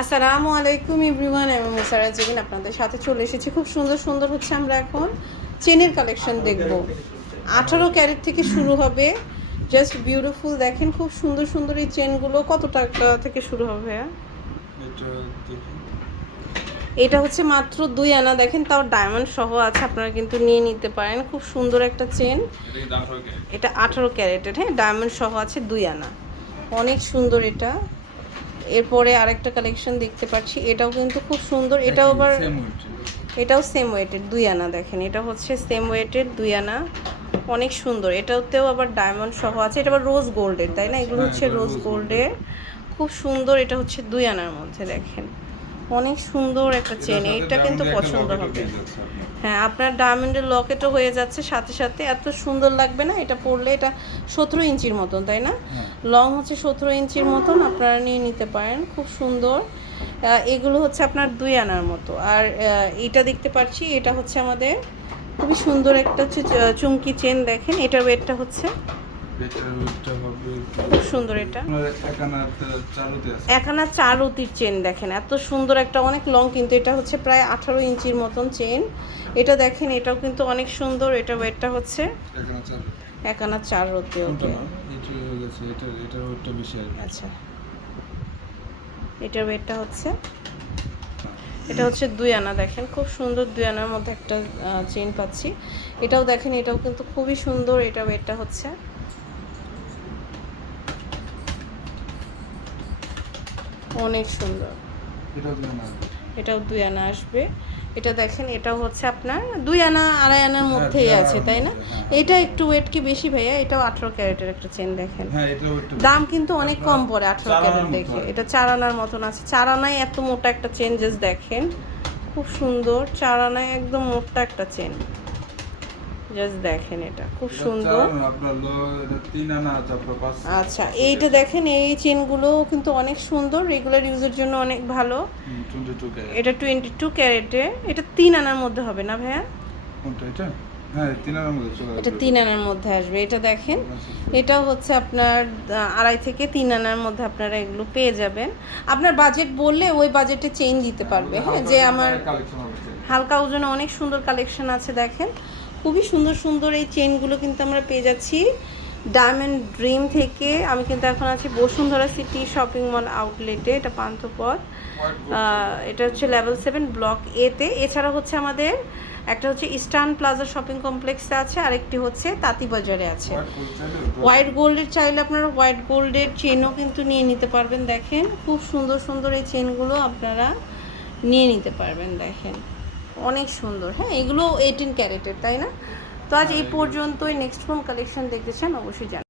আসসালামু আলাইকুম এভরিওয়ান আমি মুসারা জেবিন আপনাদের সাথে চলে এসেছি। খুব সুন্দর সুন্দর হচ্ছে আমরা এখন চেনের কালেকশন দেখব। আঠারো ক্যারেট থেকে শুরু হবে। জাস্ট বিউটিফুল দেখেন খুব সুন্দর সুন্দর এই চেনগুলো। কত টাকা থেকে শুরু হবে এটা হচ্ছে মাত্র দুই আনা। দেখেন তাও ডায়মন্ড সহ আছে আপনারা কিন্তু নিয়ে নিতে পারেন। খুব সুন্দর একটা চেন। এটা আঠারো ক্যারেটের হ্যাঁ ডায়মন্ড সহ আছে দুই আনা। অনেক সুন্দর এটা। এরপরে আরেকটা কালেকশন দেখতে পাচ্ছি। এটাও কিন্তু খুব সুন্দর। এটাও আবার এটাও সেম ওয়েটের দুই আনা দেখেন। এটা হচ্ছে সেম ওয়েটের দুই আনা। অনেক সুন্দর। এটাতেও আবার ডায়মন্ড সহ আছে। এটা আবার রোজ গোল্ডের তাই না? এগুলো হ্যাঁ, হচ্ছে রোজ গোল্ডের খুব সুন্দর। এটা হচ্ছে দুই আনার মধ্যে দেখেন। অনেক সুন্দর একটা চেন এইটা কিন্তু পছন্দ হবে। হ্যাঁ আপনার ডায়মন্ডের লকেটও হয়ে যাচ্ছে সাথে সাথে এত সুন্দর লাগবে না? এটা পরলে এটা সতেরো ইঞ্চির মতন তাই না? হ্যাঁ। লং হচ্ছে সতেরো ইঞ্চির মতন আপনারা নিয়ে নিতে পারেন খুব সুন্দর। এগুলো হচ্ছে আপনার দুই আনার মতো। আর এটা দেখতে পাচ্ছি এটা হচ্ছে আমাদের খুবই সুন্দর একটা চুমকি চেন দেখেন এটার ওয়েটটা হচ্ছে খুব সুন্দর এটা। একানা চার অতির চেন দেখেন এত সুন্দর একটা অনেক লং কিন্তু এটা হচ্ছে প্রায় আঠারো ইঞ্চির মতন চেন। এটা দেখেন এটাও কিন্তু অনেক সুন্দর এটা ওয়েটটা হচ্ছে একানা চার হয়ে ওয়েটটা আচ্ছা। এটার ওয়েটটা হচ্ছে এটা হচ্ছে দুই আনা দেখেন খুব সুন্দর দুই আনার মধ্যে একটা চেন পাচ্ছি। এটাও দেখেন এটাও কিন্তু খুবই সুন্দর এটা ওয়েটটা হচ্ছে। অনেক সুন্দর। এটাও দুই আনা আসবে। এটা দেখেন এটাও হচ্ছে আপনার দুই আনা আড়াই আনার মধ্যেই আছে তাই না? হ্যাঁ। এটা একটু ওয়েট কি বেশি ভাইয়া? এটাও আঠারো ক্যারেটের একটা চেন দেখেন। হ্যাঁ এটা দাম কিন্তু অনেক কম পড়ে আঠারো ক্যারেট দেখে। এটা চার আনার মতন আছে। চার আনায় এত মোটা একটা চেঞ্জেস দেখেন। খুব সুন্দর চার আনায় একদম মোটা একটা চেন জাস্ট দেখেন এটা। খুব সুন্দর। আচ্ছা এইটা দেখেন এই চেনগুলো কিন্তু অনেক সুন্দর রেগুলার ইউজের জন্য অনেক ভালো। এটা টোয়েন্টি টু ক্যারেটে এটা তিন আনার মধ্যে হবে না ভাইয়া? এটা? হ্যাঁ তিন আনার মধ্যে এটা আসবে। তিন আনার মধ্যে আসবে। এটা দেখেন এটাও হচ্ছে আপনার আড়াই থেকে তিন আনার মধ্যে আপনারা এগুলো পেয়ে যাবেন। আপনার বাজেট বললে ওই বাজেটে চেঞ্জ দিতে পারবে হ্যাঁ যে আমার হালকা ওজনে অনেক সুন্দর কালেকশন আছে দেখেন। খুবই সুন্দর সুন্দর এই চেনগুলো কিন্তু আমরা পেয়ে যাচ্ছি। ডায়মন্ড ড্রিম থেকে আমি কিন্তু এখন আছি বসুন্ধরা সিটি শপিং মল আউটলেটে এটা পান্থপথ। এটা হচ্ছে লেভেল সেভেন ব্লক এতে এছাড়া হচ্ছে আমাদের একটা হচ্ছে ইস্টার্ন প্লাজা শপিং কমপ্লেক্সে আছে আরেকটি হচ্ছে তাঁতিবাজারে আছে। হোয়াইট গোল্ডের চাইলে আপনারা হোয়াইট গোল্ডের চেনও কিন্তু নিয়ে নিতে পারবেন দেখেন। খুব সুন্দর সুন্দর এই চেনগুলো আপনারা নিয়ে নিতে পারবেন দেখেন। অনেক সুন্দর। হ্যাঁ এগুলো এইটিন ক্যারেটের, তাই না? তো আজ এই পর্যন্তই। নেক্সট ফোন কালেকশন দেখতে চান, অবশ্যই জানাবেন।